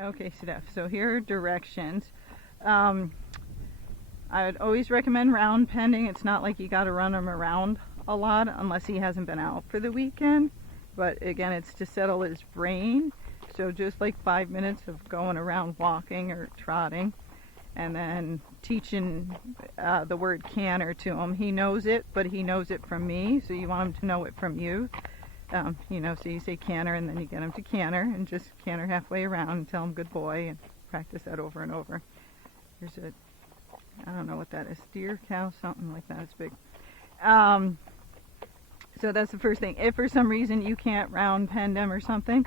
Okay, Steph, so here are directions. Um, I would always recommend round pending. It's not like you got to run him around a lot unless he hasn't been out for the weekend. But again, it's to settle his brain. So just like 5 minutes of going around walking or trotting, and then teaching the word canter to him. He knows it, but he knows it from me, so you want him to know it from you. So you say canter, and then you get him to canter, and just canter halfway around and tell him good boy, and practice that over and over. Here's I don't know what that is, deer, cow, something like that. It's big. So that's the first thing. If for some reason you can't round pen him or something,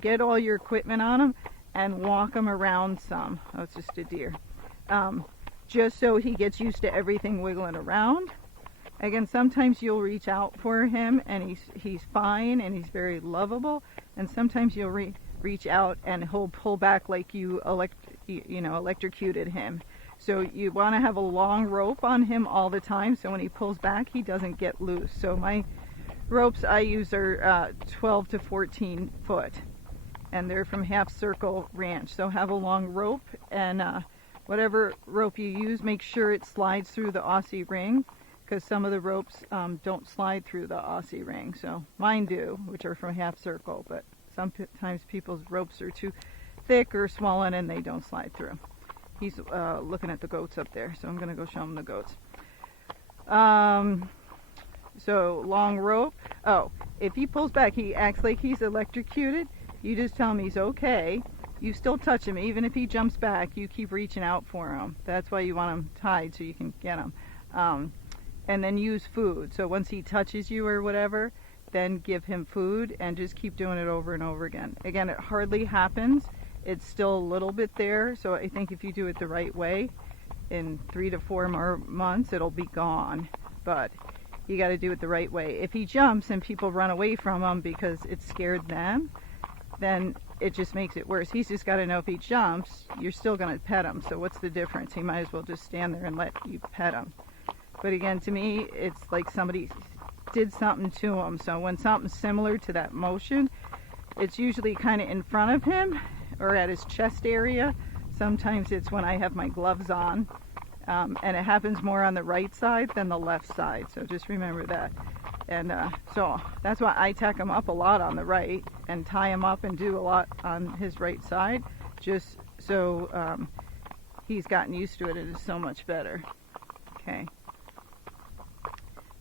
get all your equipment on him and walk him around some. Oh, it's just a deer. Just so he gets used to everything wiggling around. Again, sometimes you'll reach out for him and he's fine and he's very lovable, and sometimes you'll reach out and he'll pull back like you electrocuted him. So you want to have a long rope on him all the time, so when he pulls back, he doesn't get loose. So my ropes I use are 12 to 14 foot, and they're from Half Circle Ranch. So have a long rope, and whatever rope you use, make sure it slides through the Aussie ring, because some of the ropes don't slide through the Aussie ring. So mine do, which are from Half Circle, but sometimes people's ropes are too thick or swollen and they don't slide through. He's looking at the goats up there, so I'm going to go show him the goats. So long rope. Oh, if he pulls back, he acts like he's electrocuted. You just tell him he's okay. You still touch him. Even if he jumps back, you keep reaching out for him. That's why you want him tied, so you can get him. And then use food. So once he touches you or whatever, then give him food and just keep doing it over and over again. Again, it hardly happens. It's still a little bit there. So I think if you do it the right way, in 3 to 4 more months, it'll be gone. But you got to do it the right way. If he jumps and people run away from him because it scared them, then it just makes it worse. He's just got to know if he jumps, you're still going to pet him. So what's the difference? He might as well just stand there and let you pet him. But again, to me, it's like somebody did something to him. So when something's similar to that motion, it's usually kind of in front of him or at his chest area. Sometimes it's when I have my gloves on. And it happens more on the right side than the left side. So just remember that. And so that's why I tack him up a lot on the right and tie him up and do a lot on his right side. Just so he's gotten used to it. It is so much better. Okay.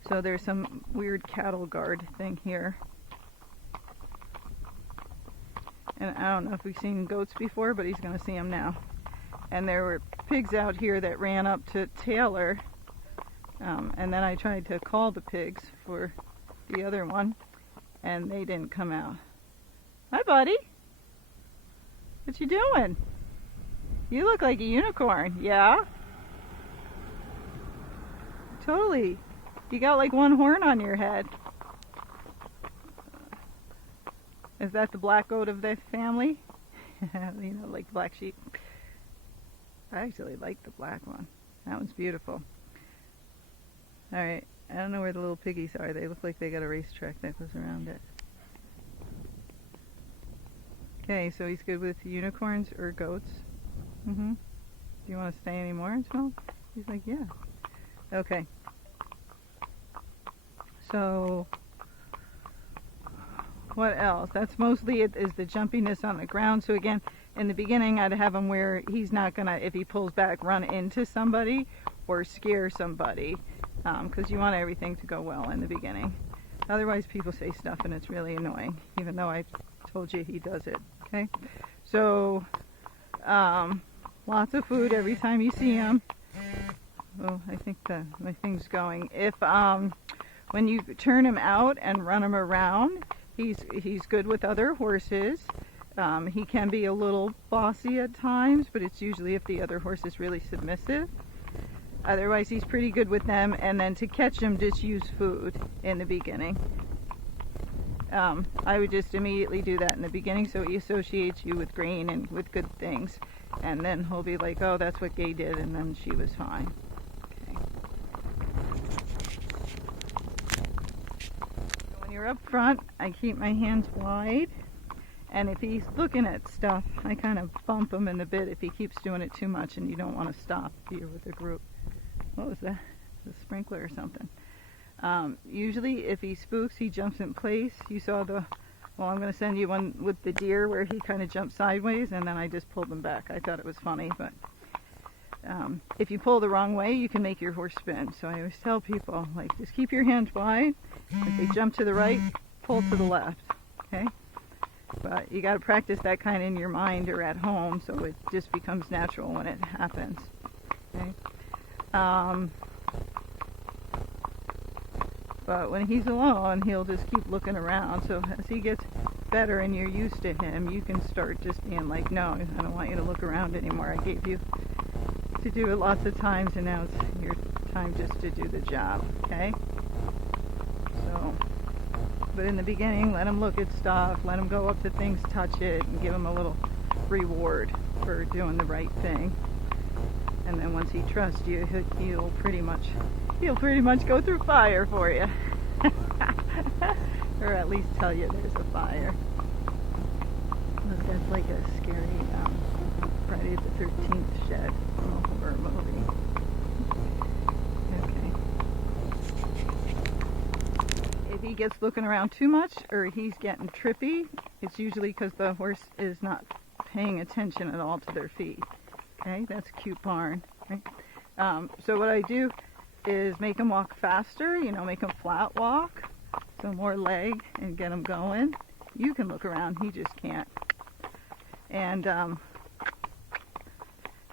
So there's some weird cattle guard thing here. And I don't know if we've seen goats before, but he's going to see them now. And there were pigs out here that ran up to Taylor. And then I tried to call the pigs for the other one, and they didn't come out. Hi, buddy. What you doing? You look like a unicorn. Yeah? Totally. You got like one horn on your head. Is that the black goat of the family? Like black sheep. I actually like the black one. That one's beautiful. Alright, I don't know where the little piggies are. They look like they got a racetrack that goes around it. Okay, so he's good with unicorns or goats. Do you want to stay anymore and smell? He's like, yeah. Okay. So, what else? That's mostly it, is the jumpiness on the ground. So again, in the beginning, I'd have him where he's not gonna, if he pulls back, run into somebody or scare somebody, because you want everything to go well in the beginning. Otherwise, people say stuff and it's really annoying, even though I told you he does it. Okay, so lots of food every time you see him. Oh, I think my thing's going. If when you turn him out and run him around, he's good with other horses. He can be a little bossy at times, but it's usually if the other horse is really submissive. Otherwise, he's pretty good with them. And then to catch him, just use food in the beginning. I would just immediately do that in the beginning, so he associates you with grain and with good things. And then he'll be like, oh, that's what Gaye did, and then she was fine. When you're up front, I keep my hands wide, And if he's looking at stuff, I kind of bump him in the bit if he keeps doing it too much and you don't want to stop here with the group. What was that? A sprinkler or something. Usually if he spooks, he jumps in place. You saw the, well, I'm going to send you one with the deer where he kind of jumped sideways and then I just pulled him back. I thought it was funny, but if you pull the wrong way, you can make your horse spin. So I always tell people, like, just keep your hands wide. If they jump to the right, pull to the left, okay? But you got to practice that kind in your mind or at home so it just becomes natural when it happens, okay? But when he's alone, he'll just keep looking around. So as he gets better and you're used to him, you can start just being like, no, I don't want you to look around anymore. I gave you to do it lots of times and now it's your time just to do the job, okay? So, but in the beginning, let him look at stuff, let him go up to things, touch it, and give him a little reward for doing the right thing. And then once he trusts you, he'll pretty much go through fire for you. Or at least tell you there's a fire. Look, that's like a scary Friday the 13th shed from a horror movie. Okay. If he gets looking around too much or he's getting trippy, it's usually because the horse is not paying attention at all to their feet. Okay, that's a cute barn. Right? So what I do is make him walk faster, you know, make him flat walk, so more leg and get him going. You can look around, he just can't. And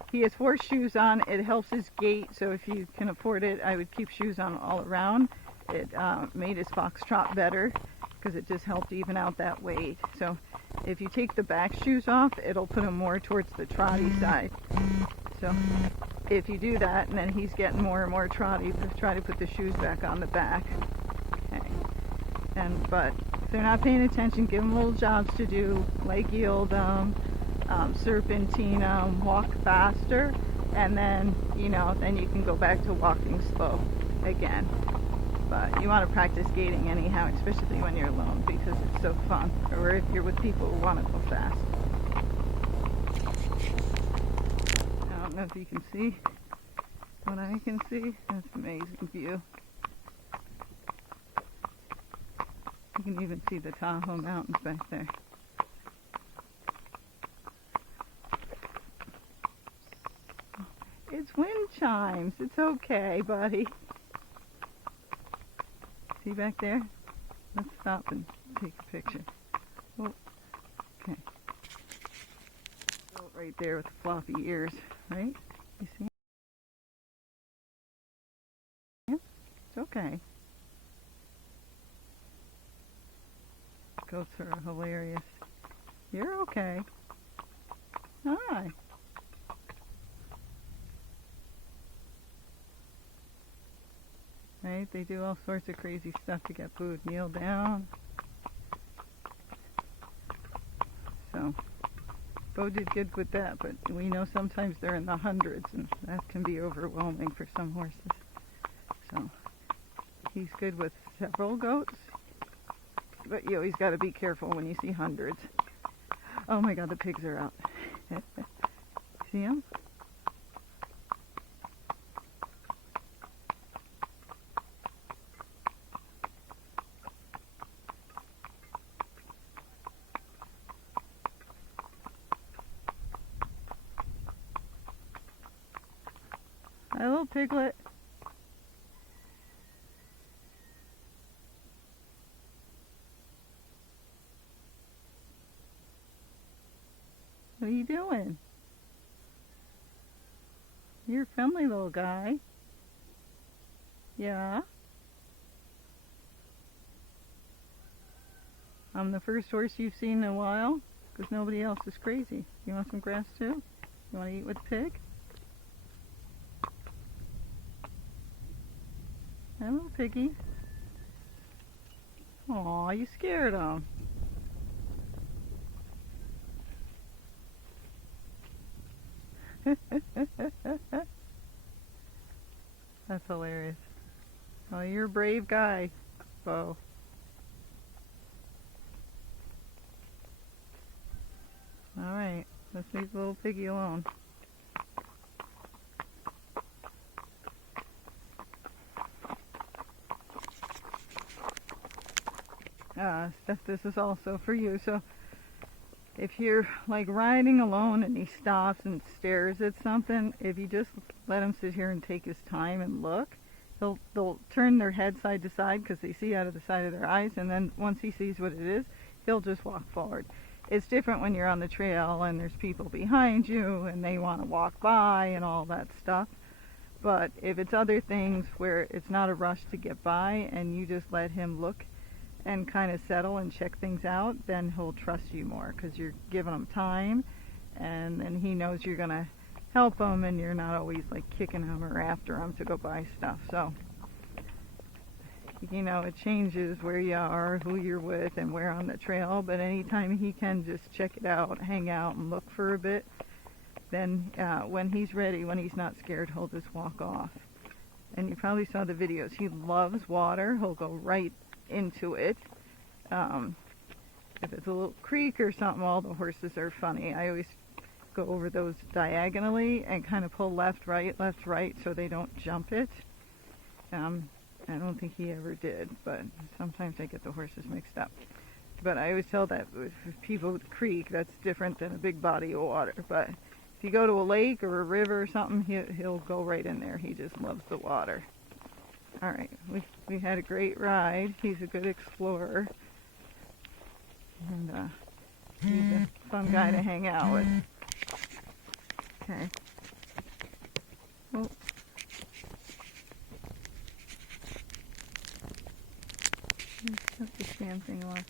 he has horse shoes on. It helps his gait, so if you can afford it, I would keep shoes on all around. It made his Fox Trot better because it just helped even out that weight. So if you take the back shoes off, it'll put him more towards the trotty side. So if you do that, and then he's getting more and more trotty, try to put the shoes back on the back. Okay. But if they're not paying attention, give them little jobs to do, like yield them, serpentine them, walk faster, and then, you know, then you can go back to walking slow again. But you want to practice gaiting anyhow, especially when you're alone, because it's so fun, or if you're with people who want to go fast. I don't know if you can see what I can see. That's an amazing view. You can even see the Tahoe Mountains back there. It's wind chimes. It's okay, buddy. See back there? Let's stop and take a picture. Oh, okay. Oh, right there with the floppy ears, right? You see? Yeah, it's okay. Goats are hilarious. You're okay. Hi. Right? They do all sorts of crazy stuff to get food. Kneel down. So, Bo did good with that, but we know sometimes they're in the hundreds, and that can be overwhelming for some horses. So, he's good with several goats, but you always got to be careful when you see hundreds. Oh my God, the pigs are out. See them? Hi, little piglet. What are you doing? You're a friendly little guy. Yeah? I'm the first horse you've seen in a while, because nobody else is crazy. You want some grass too? You want to eat with the pig? Hello, piggy. Aw, you scared him. That's hilarious. Oh, you're a brave guy, Bo. Let's leave the little piggy alone. Steph, this is also for you. So if you're like riding alone and he stops and stares at something, if you just let him sit here and take his time and look, they'll turn their head side to side because they see out of the side of their eyes, and then once he sees what it is, he'll just walk forward. It's different when you're on the trail and there's people behind you and they want to walk by and all that stuff. But if it's other things where it's not a rush to get by and you just let him look and kind of settle and check things out, then he'll trust you more because you're giving him time, and then he knows you're going to help him and you're not always like kicking him or after him to go buy stuff. So, you know, it changes where you are, who you're with, and where on the trail, but anytime he can just check it out, hang out, and look for a bit, then when he's ready, when he's not scared, he'll just walk off. And you probably saw the videos. He loves water. He'll go right into it. If it's a little creek or something, all the horses are funny. I always go over those diagonally and kind of pull left, right, so they don't jump it. I don't think he ever did, but sometimes I get the horses mixed up. But I always tell that with people with creek, that's different than a big body of water. But if you go to a lake or a river or something, he'll go right in there. He just loves the water. All right, we had a great ride. He's a good explorer, and he's a fun guy to hang out with. Okay. Oh. Let's cut this damn thing off.